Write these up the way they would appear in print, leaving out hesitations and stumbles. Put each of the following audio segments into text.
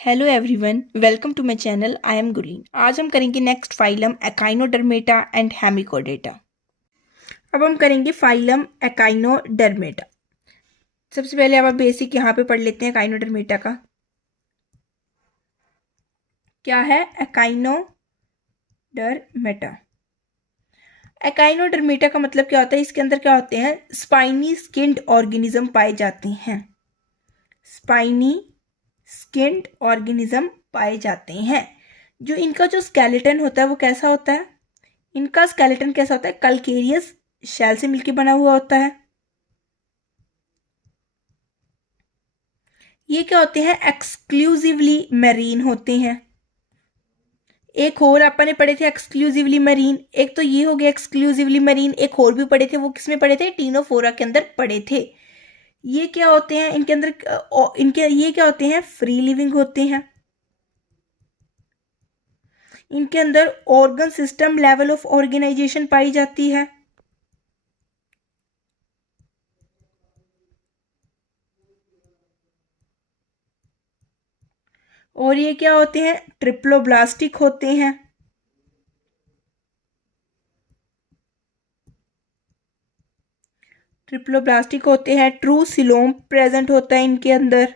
Hello everyone, welcome to my channel. I am Gurleen. आज हम करेंगे next phylum echinodermata and hemichordata. अब हम करेंगे फाइलम एकाइनोडर्मेटा। सबसे पहले अब बेसिक यहाँ पे पढ़ लेते हैं एकाइनोडर्मेटा का। क्या है एकाइनोडर्मेटा? एकाइनोडर्मेटा का मतलब क्या होता है? इसके अंदर क्या होते हैं? स्पाइनी स्किन्ड ऑर्गेनिज्म पाए जाते हैं। स्पाइनी स्किन्ड ऑर्गेनिज्म पाए जाते हैं। जो इनका जो स्केलेटन होता है वो कैसा होता है? इनका स्केलेटन कैसा होता है? कैल्केरियस शेल से मिलकर बना हुआ होता है। ये क्या होते हैं? एक्सक्लूसिवली मैरीन होते हैं। एक और अपन ने पढ़े थे एक्सक्लूसिवली मरीन। एक तो ये हो गया एक्सक्लूसिवली मरीन, एक और भी पढ़े थे। वो किसमें पढ़े थे? टीनोफोरा के अंदर पढ़े थे। ये क्या होते हैं? इनके अंदर इनके ये क्या होते हैं? फ्री लिविंग होते हैं। इनके अंदर organ system level of organization पाई जाती है। और ये क्या होते हैं? ट्रिप्लोब्लास्टिक होते हैं। ट्रिप्लोब्लास्टिक होते हैं। ट्रू सिलोम प्रेजेंट होता है इनके अंदर।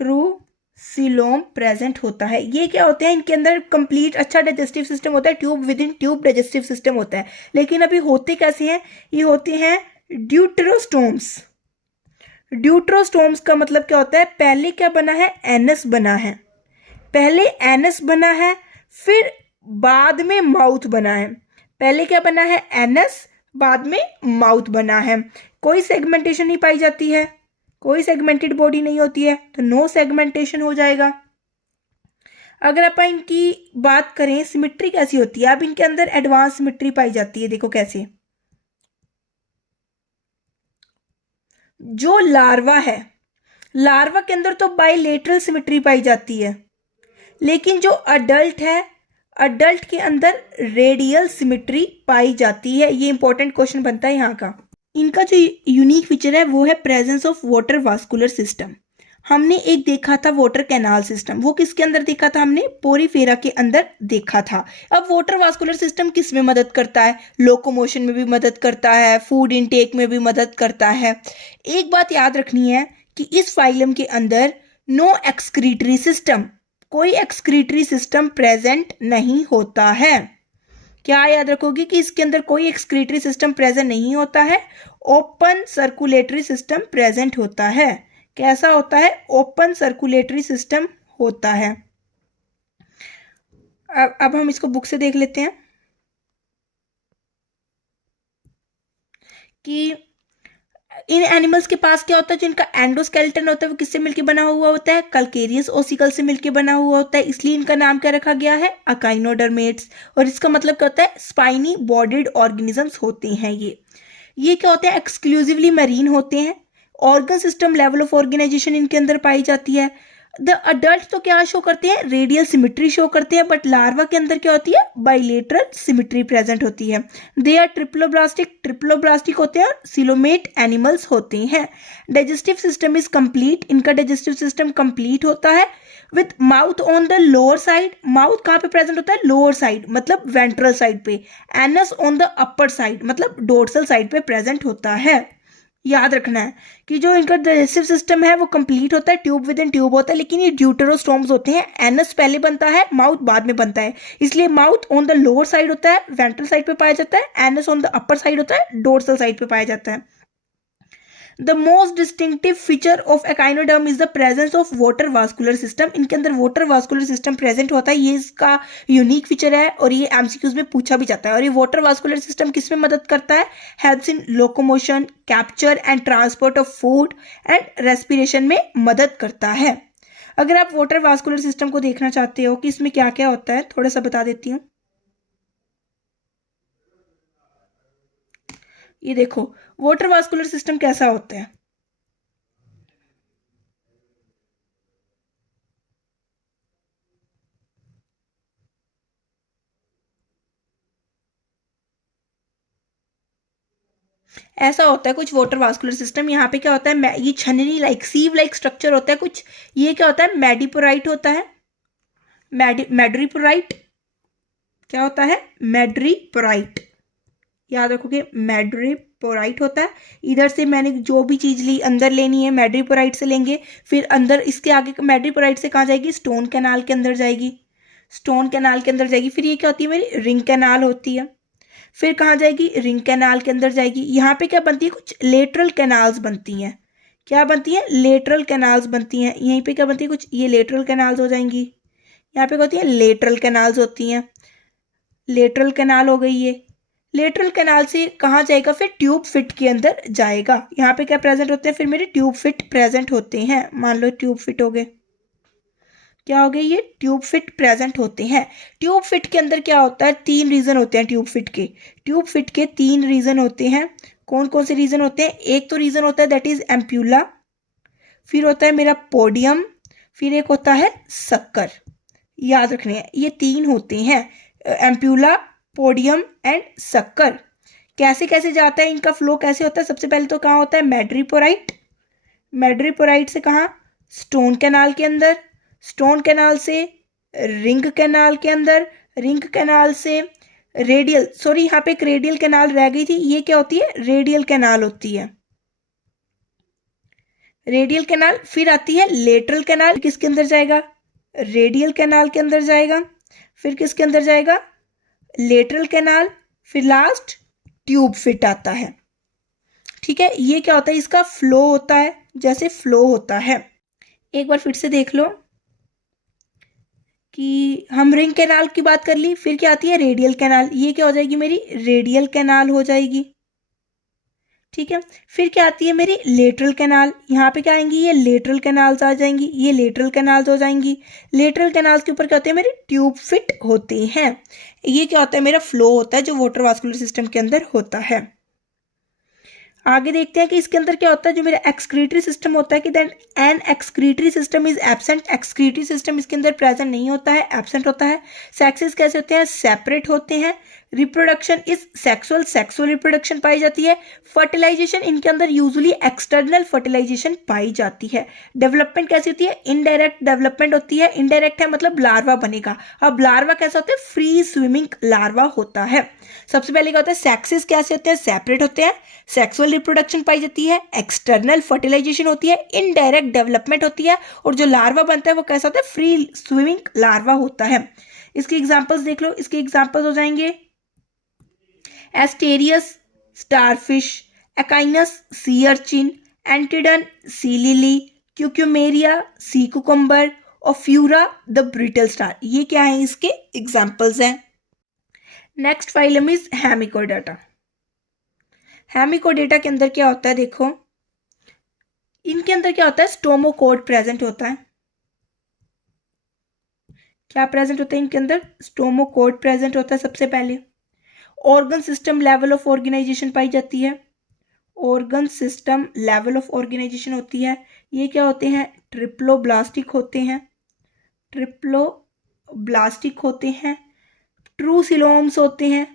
ट्रू सिलोम प्रेजेंट होता है। ये क्या होते हैं? इनके अंदर कंप्लीट अच्छा डाइजेस्टिव सिस्टम होता है। Tube with in tube digestive system होता है। लेकिन अभी होते कैसे हैं? ये होते हैं ड्यूटेरोस्टोम्स। ड्यूटेरोस्टोम्स का मतलब क्या होता है? पहले क्या बना है? एनस बना है। पहले एनस बना है, फिर बाद में माउथ बना है। पहले क्या बना है? एनस, बाद में माउथ बना है। कोई सेगमेंटेशन नहीं पाई जाती है। कोई सेगमेंटेड बॉडी नहीं होती है, तो नो सेगमेंटेशन हो जाएगा। अगर अपन इनकी बात करें सिमेट्री कैसी होती है, अब इनके अंदर एडवांस सिमेट्री पाई जाती है। देखो कैसे। जो लार्वा है, लार्वा के अंदर तो बाइलेटरल सिमेट्री पाई जाती है। लेकिन जो अडल्ट है, अडल्ट के अंदर रेडियल सिमेट्री पाई जाती है। ये इंपॉर्टेंट क्वेश्चन बनता है यहाँ का। इनका जो यूनिक फीचर है वो है presence of water vascular system. हमने एक देखा था वाटर कैनाल सिस्टम। वो किसके अंदर देखा था? हमने पोरीफेरा के अंदर देखा था। अब वाटर वास्कुलर सिस्टम किस में मदद करता है? लोकोमोशन में भी मदद करता है, फूड इनटेक में भी मदद करता है। एक बात याद रखनी है कि इस फाइलम के अंदर नो एक्सक्रीटरी सिस्टम, कोई एक्सक्रीटरी सिस्टम प्रेजेंट नहीं होता है। क्या याद रखोगे कि इसके अंदर कोई एक्सक्रीटरी सिस्टम प्रेजेंट नहीं होता है। ओपन सर्कुलेटरी सिस्टम प्रेजेंट होता है। कैसा होता है? ओपन सर्कुलेटरी सिस्टम होता है। अब हम इसको बुक से देख लेते हैं कि इन एनिमल्स के पास क्या होता है? जो इनका एंडोस्केलेटन होता है वो किससे मिलकर बना हुआ होता है? कैल्केरियस ओसिकल से मिलकर बना हुआ होता है। इसलिए इनका नाम क्या रखा गया है? अकाइनोडर्मेट्स। और इसका मतलब क्या होता है? स्पाइनी बॉडीड ऑर्गेनिजम्स होते हैं ये क्या होते हैं? एक्सक्लूसिवली मरीन होते हैं। Organ system level of organization इनके अंदर पाई जाती है। द अडल्ट तो क्या शो करते हैं? रेडियल सिमिट्री शो करते हैं। बट लार्वा के अंदर क्या होती है? बाइलेटरल सिमिट्री प्रेजेंट होती है। दे आर ट्रिप्लोब्लास्टिक, ट्रिप्लोब्लास्टिक होते हैं और सिलोमेट एनिमल्स होते हैं। डाइजेस्टिव सिस्टम इज कंप्लीट, इनका डाइजेस्टिव सिस्टम कंप्लीट होता है। With mouth on the lower side. Mouth कहाँ पे प्रेजेंट होता है? लोअर साइड मतलब वेंट्रल साइड पे। Anus on the upper side मतलब डोर्सल साइड पे प्रेजेंट होता है। याद रखना है कि जो इनका डाइजेस्टिव सिस्टम है वो कंप्लीट होता है, ट्यूब विद इन ट्यूब होता है। लेकिन ये ड्यूटेरोस्टोम्स होते हैं। एनस पहले बनता है, माउथ बाद में बनता है। इसलिए mouth on the lower side होता है, वेंट्रल साइड पे पाया जाता है। Anus on the upper side होता है, डोर्सल साइड पे पाया जाता है। The most distinctive feature of echinoderm is the presence of water vascular system. इनके अंदर वाटर वास्कुलर सिस्टम प्रेजेंट होता है। ये इसका यूनिक फीचर है और ये एमसीक्यूज में पूछा भी जाता है। और ये वाटर वास्कुलर सिस्टम किस में मदद करता है? Helps in locomotion, capture and transport of food and respiration में मदद करता है। अगर आप वाटर वास्कुलर सिस्टम को देखना चाहते हो कि इसमें क्या क्या होता है, थोड़ा सा बता देती हूँ। ये देखो वाटर वास्कुलर सिस्टम कैसा होता है। ऐसा होता है कुछ वाटर वास्कुलर सिस्टम। यहाँ पे क्या होता है, ये छननी लाइक सीव लाइक स्ट्रक्चर होता है कुछ। ये क्या होता है, मेडिपोराइट होता है, मेड्रीपोराइट। क्या होता है, मेड्रीपोराइट, याद रखोगे, मेड्रीपोराइट होता है। इधर से मैंने जो भी चीज ली अंदर लेनी है मेड्रीपोराइट से लेंगे, फिर अंदर इसके आगे मेड्रीपोराइट से कहाँ जाएगी, स्टोन कैनाल के अंदर जाएगी, स्टोन कैनाल के अंदर जाएगी। फिर ये क्या होती है, मेरी रिंग कैनाल होती है। फिर कहाँ जाएगी, रिंग कैनाल के अंदर जाएगी। यहाँ पे क्या बनती है, कुछ लेटरल कैनाल्स बनती हैं। क्या बनती है, लेटरल कैनाल्स बनती हैं। यहीं पे क्या बनती है, कुछ ये लेटरल कैनाल्स हो जाएंगी। यहाँ पे क्या होती है, लेटरल कैनाल्स होती हैं। लेटरल कैनाल हो गई ये। लेटरल कैनाल से कहाँ जाएगा, फिर ट्यूब फिट के अंदर जाएगा। यहाँ पे क्या प्रेजेंट होते हैं, फिर मेरे ट्यूब फिट प्रेजेंट होते हैं। मान लो ट्यूब फिट हो गए, क्या हो गए, ये ट्यूब फिट प्रेजेंट होते हैं। ट्यूब फिट के अंदर क्या होता है, 3 रीजन होते हैं ट्यूब फिट के। ट्यूब फिट के 3 रीजन होते हैं। कौन कौन से रीजन होते हैं, एक तो रीजन होता है दैट इज एम्प्यूला, फिर होता है मेरा पोडियम, फिर एक होता है शक्कर। याद रखने हैं, ये 3 होते हैं, एम्प्यूला, पोडियम एंड शक्कर। कैसे कैसे जाता है, इनका फ्लो कैसे होता है, सबसे पहले तो कहाँ होता है, मेड्रीपोराइट। मेड्रीपोराइट से कहाँ, स्टोन कैनाल के अंदर, स्टोन कैनाल से रिंग कैनाल के अंदर, रिंग कैनाल से रेडियल, सॉरी यहाँ पे एक रेडियल कैनाल रह गई थी, ये क्या होती है, रेडियल कैनाल होती है, रेडियल कैनाल। फिर आती है लेटरल कैनाल, किसके अंदर जाएगा, रेडियल कैनाल के अंदर जाएगा। फिर किसके अंदर जाएगा, लेटरल कैनाल। फिर लास्ट ट्यूब फिट आता है। ठीक है, ये क्या होता है, इसका फ्लो होता है, जैसे फ्लो होता है। एक बार फिर से देख लो कि हम रिंग कैनाल की बात कर ली, फिर क्या आती है, रेडियल कैनाल। ये क्या हो जाएगी, मेरी रेडियल कैनाल हो जाएगी। ठीक है, फिर क्या आती है, मेरी लेटरल कैनाल। यहाँ पे क्या आएंगी, ये लेटरल कैनाल्स आ जाएंगी, ये लेटरल कैनाल्स हो जाएंगी। लेटरल कैनाल्स के ऊपर क्या होते हैं, मेरे ट्यूब फिट होते हैं। ये क्या होता है, मेरा फ्लो होता है जो वाटर वास्कुलर सिस्टम के अंदर होता है। आगे देखते हैं कि इसके अंदर क्या होता है, जो मेरा एक्सक्रीटरी सिस्टम होता है, कि then an excretory system is absent. Excretory system इसके अंदर प्रेजेंट नहीं होता है, एब्सेंट होता है। सेक्सेस कैसे होते हैं, सेपरेट होते हैं। Reproduction is sexual, sexual reproduction पाई जाती है। फर्टिलाइजेशन इनके अंदर यूजुअली एक्सटर्नल फर्टिलाइजेशन पाई जाती है। डेवलपमेंट कैसी होती है, इनडायरेक्ट डेवलपमेंट होती है। इनडायरेक्ट है मतलब लार्वा बनेगा। अब लार्वा कैसा होता है, फ्री स्विमिंग लार्वा होता है। सबसे पहले क्या होता है, सेक्सेस कैसे होते हैं, सेपरेट होते हैं। सेक्सुअल रिप्रोडक्शन पाई जाती है, एक्सटर्नल फर्टिलाइजेशन होती है, इनडायरेक्ट डेवलपमेंट होती है, और जो लार्वा बनता है वो कैसा होता है, फ्री स्विमिंग लार्वा होता है। इसके एग्जांपल्स देख लो, इसके एग्जांपल्स हो जाएंगे Asterias starfish, Echinus sea urchin, Antedon sea lily, Cucumaria sea cucumber, और फ्यूरा द ब्रिटल स्टार। ये क्या है, इसके एग्जांपल्स हैं। Next phylum is Hemichordata. Hemichordata के अंदर क्या होता है, देखो इनके अंदर क्या होता है, स्टोमोकोड प्रेजेंट होता है। क्या प्रेजेंट होता है इनके अंदर, स्टोमोकोड प्रेजेंट होता है। सबसे पहले organ system level of organization पाई जाती है। Organ system level of organization होती है। ये क्या होते हैं, ट्रिप्लोब्लास्टिक होते हैं, ट्रिप्लोब्लास्टिक होते हैं। ट्रू सिलोम्स होते हैं।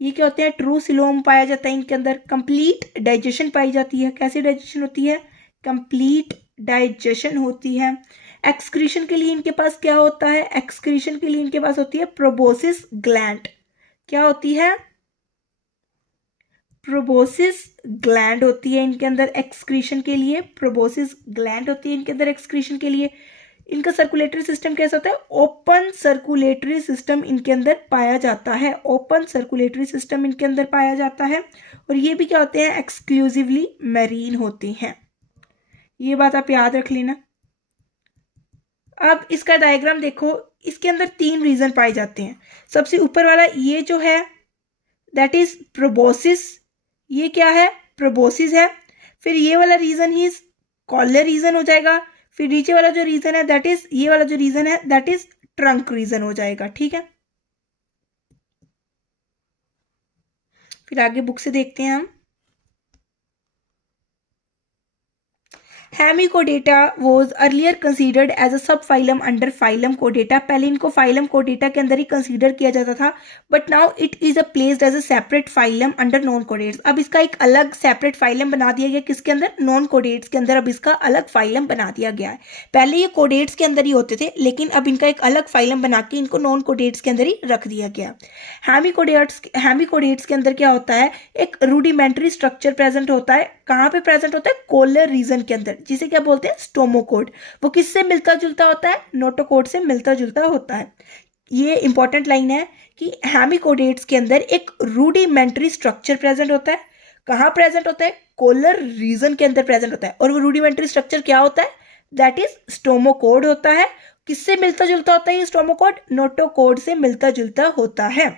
ये क्या होते हैं, ट्रू सिलोम पाया जाता है इनके अंदर। कंप्लीट डाइजेशन पाई जाती है। कैसी डाइजेशन होती है, कंप्लीट डाइजेशन होती है। एक्सक्रीशन के लिए इनके पास क्या होता है, एक्सक्रीशन के लिए इनके पास होती है प्रोबोसिस ग्लैंड। क्या होती है, प्रोबोसिस ग्लैंड होती है इनके अंदर एक्सक्रीशन के लिए। प्रोबोसिस ग्लैंड होती है इनके अंदर एक्सक्रीशन के लिए। इनका सर्कुलेटरी सिस्टम कैसा होता है, ओपन सर्कुलेटरी सिस्टम इनके अंदर पाया जाता है। ओपन सर्कुलेटरी सिस्टम इनके अंदर पाया जाता है। और ये भी क्या होते हैं, एक्सक्लूसिवली मैरीन होते हैं। ये बात आप याद रख लेना। अब इसका डायग्राम देखो, इसके अंदर 3 रीजन पाए जाते हैं। सबसे ऊपर वाला ये जो है दैट इज प्रोबोसिस। ये क्या है, प्रोबोसिस है। फिर ये वाला रीजन ही कॉलर रीजन हो जाएगा। फिर नीचे वाला जो रीजन है दैट इज, ये वाला जो रीजन है दैट इज ट्रंक रीजन हो जाएगा। ठीक है, फिर आगे बुक से देखते हैं हम। Hemichordata was earlier considered as a sub phylum under phylum कोडेटा। पहले इनको फाइलम कोडेटा के अंदर ही कंसीडर किया जाता था, but now it is a placed as a separate phylum under non chordates. अब इसका एक अलग सेपरेट फाइलम बना दिया गया, किसके अंदर? नॉन कोडेट्स के अंदर अब इसका अलग फाइलम बना दिया गया है। पहले ये कोडेट्स के अंदर ही होते थे, लेकिन अब इनका एक अलग फाइलम बना के इनको नॉन कोडेट्स के अंदर ही रख दिया गया। हेमिकोडेट्स के अंदर क्या होता है? एक रूडिमेंट्री स्ट्रक्चर प्रेजेंट होता है। कहाँ पे प्रेजेंट होता है? कोलर रीजन के अंदर, जिसे क्या बोलते हैं? स्टोमोकोड। वो किससे मिलता जुलता होता है? नोटोकोड से मिलता जुलता होता है। ये इंपॉर्टेंट लाइन है कि हेमिकोडेट्स के अंदर एक रूडिमेंट्री स्ट्रक्चर प्रेजेंट होता है। कहाँ प्रेजेंट होता है? कोलर रीजन के अंदर प्रेजेंट होता है। और वो रूडिमेंट्री स्ट्रक्चर क्या होता है? दैट इज स्टोमोकोड होता है। किससे मिलता जुलता होता है ये स्टोमोकोड? नोटोकोड से मिलता जुलता होता है।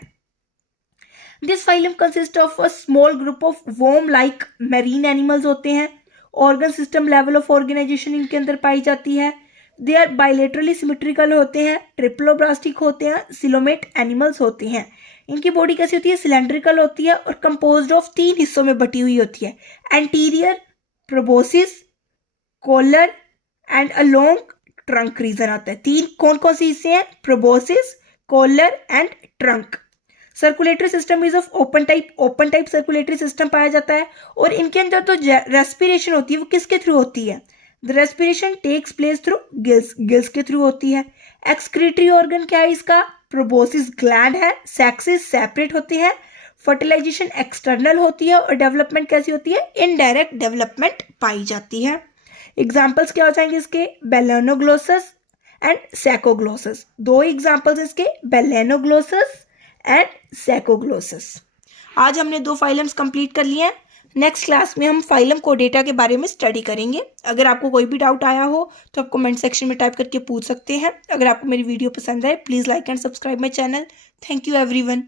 This phylum consist of a small group of worm like marine animals होते हैं। Organ system level of organization इनके अंदर पाई जाती है। दे आर बायलेटरली सिमेट्रिकल होते हैं, ट्रिप्लोब्लास्टिक होते हैं, सिलोमेट एनिमल्स होते हैं। इनकी बॉडी कैसी होती है? सिलेंड्रिकल होती है और कंपोज्ड ऑफ 3 हिस्सों में बटी हुई होती है। Anterior, proboscis, collar and a long trunk region आता है। 3 कौन कौन से हिस्से हैं? Proboscis, collar and trunk. Circulatory system is of open type circulatory system पाया जाता है। और इनके अंदर तो रेस्पिरेशन होती है, वो किसके थ्रू होती है? The respiration takes place through gills के थ्रू होती है। एक्सक्रीटरी ऑर्गन क्या है इसका? प्रोबोसिस ग्लैंड है। सेक्सेस सेपरेट होते हैं। फर्टिलाइजेशन एक्सटर्नल होती है। और डेवलपमेंट कैसी होती है? इनडायरेक्ट डेवलपमेंट पाई जाती है। एग्जाम्पल्स क्या हो जाएंगे इसके? Balanoglossus and सैकोग्लोसस। 2 एग्जाम्पल्स इसके, बेलेनोग्लोसस एंड सैकोग्लोसस। आज हमने 2 फाइलम्स कंप्लीट कर लिए हैं। नेक्स्ट क्लास में हम फाइलम कोडेटा के बारे में स्टडी करेंगे। अगर आपको कोई भी डाउट आया हो तो आप कमेंट सेक्शन में टाइप करके पूछ सकते हैं। अगर आपको मेरी वीडियो पसंद आए, please like and subscribe my channel. Thank you everyone.